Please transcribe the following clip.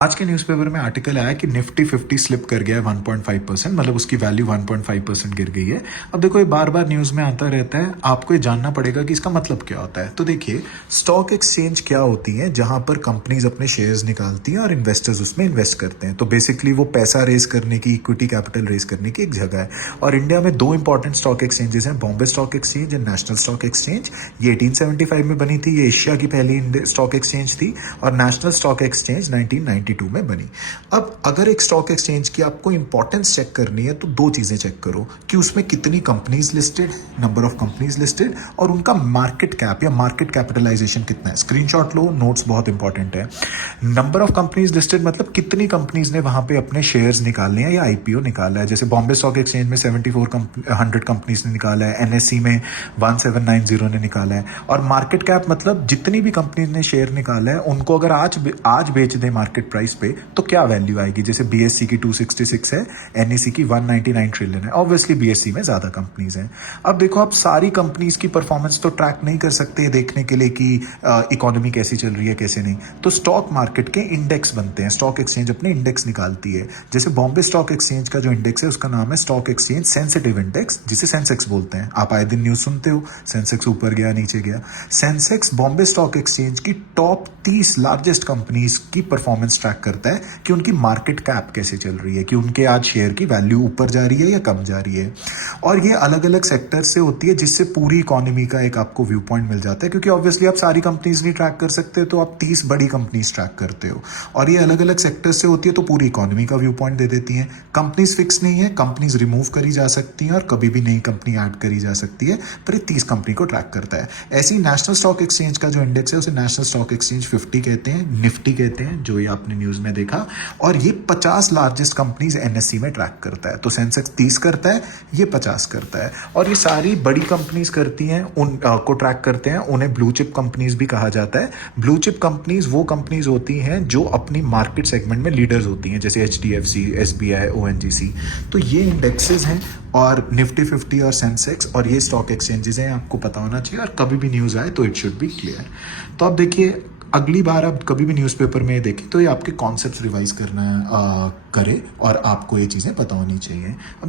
आज के न्यूज़पेपर में आर्टिकल आया कि निफ्टी 50 स्लिप कर गया है 1.5%, मतलब उसकी वैल्यू 1.5% गिर गई है। अब देखो ये बार बार न्यूज़ में आता रहता है, आपको ये जानना पड़ेगा कि इसका मतलब क्या होता है। तो देखिए, स्टॉक एक्सचेंज क्या होती है, जहां पर कंपनीज अपने शेयर्स निकालती हैं और इन्वेस्टर्स उसमें इन्वेस्ट करते हैं। तो बेसिकली वो पैसा रेज करने की, इक्विटी कैपिटल रेज करने की एक जगह है। और इंडिया में दो इंपॉर्टेंट स्टॉक एक्सचेंजेस हैं, Bombay stock exchange and national stock exchange. ये 1875 में बनी थी, ये एशिया की पहली स्टॉक एक्सचेंज थी। और नेशनल स्टॉक एक्सचेंज 1992 में बनी। अब अगर एक स्टॉक एक्सचेंज की आपको इंपॉर्टेंस चेक करनी है तो दो चीजें चेक करो कि उसमें कितनी companies listed, number of companies listed, और उनका मार्केट कैप या मार्केट कैपिटलाइजेशन कितना है। स्क्रीनशॉट लो, नोट्स बहुत इंपॉर्टेंट है। नंबर ऑफ कंपनीज लिस्टेड मतलब कितनी कंपनीज ने वहां पे अपने शेयर्स निकालने हैं या आईपीओ निकाला है। जैसे बॉम्बे स्टॉक एक्सचेंज में 7400 कंपनीज ने निकाला है, एनएससी में 1790 ने निकाला है। और मार्केट कैप मतलब जितनी भी कंपनीज ने शेयर निकाला है उनको अगर आज बेच दे मार्केट प्राइस पे तो क्या वैल्यू आएगी। जैसे बीएससी की 266 है, एनईसी की 199 ट्रिलियन है। ऑब्वियसली बीएससी में ज्यादा कंपनीज हैं। अब देखो, आप सारी कंपनीज की परफॉर्मेंस तो ट्रैक नहीं कर सकते देखने के लिए कि इकोनॉमी कैसी चल रही है कैसे नहीं। तो स्टॉक मार्केट के इंडेक्स बनते हैं, स्टॉक एक्सचेंज अपने इंडेक्स निकालती है। जैसे बॉम्बे स्टॉक एक्सचेंज का जो इंडेक्स है उसका नाम है स्टॉक एक्सचेंज सेंसिटिव इंडेक्स, जिसे सेंसेक्स बोलते हैं। आप आए दिन न्यूज सुनते हो, सेंसेक्स ऊपर गया नीचे गया। सेंसेक्स बॉम्बे स्टॉक एक्सचेंज की टॉप 30 लार्जेस्ट कंपनीज की परफॉर्मेंस ट्रैक करता है कि उनकी मार्केट कैप कैसे चल रही है, कि उनके आज शेयर की वैल्यू ऊपर जा रही है या कम जा रही है। और ये अलग अलग सेक्टर से होती है, जिससे पूरी इकोनॉमी का एक आपको व्यू पॉइंट मिल जाता है। क्योंकि ऑब्वियसली आप सारी कंपनीज नहीं ट्रैक कर सकते, तो आप 30 बड़ी कंपनीज ट्रैक करते हो। और ये अलग अलग सेक्टर से होती है, तो पूरी इकोनॉमी का व्यू पॉइंट दे देती है। कंपनीज फिक्स नहीं है, कंपनीज रिमूव करी जा सकती हैं और कभी भी नई कंपनी ऐड करी जा सकती है, पर ये 30 कंपनी को ट्रैक करता है। ऐसे ही नेशनल स्टॉक एक्सचेंज का जो इंडेक्स है उसे नेशनल स्टॉक एक्सचेंज 50 कहते हैं, निफ्टी कहते हैं, जो ये आपने न्यूज में देखा। और ये 50 लार्जेस्ट कंपनीज एनएससी में ट्रैक करता है। तो सेंसेक्स 30 करता है, ये 50 करता है। और ये सारी बड़ी कंपनीज करती हैं, उन को ट्रैक करते हैं। उन्हें ब्लू चिप कंपनीज भी कहा जाता है। ब्लू चिप कंपनीज वो कंपनीज होती हैं जो अपनी मार्केट सेगमेंट में लीडर्स होती हैं, जैसे एचडीएफसी, एसबीआई, ओएनजीसी। तो ये इंडेक्सेस हैं, और निफ्टी 50 और सेंसेक्स, और ये स्टॉक एक्सचेंजेस हैं, आपको पता होना चाहिए। और कभी भी न्यूज आए तो इट शुड बी क्लियर। तो अब देखिए, अगली बार आप कभी भी न्यूज़पेपर में देखें तो ये आपके कॉन्सेप्ट्स रिवाइज करना करे, और आपको ये चीज़ें पता होनी चाहिए। अब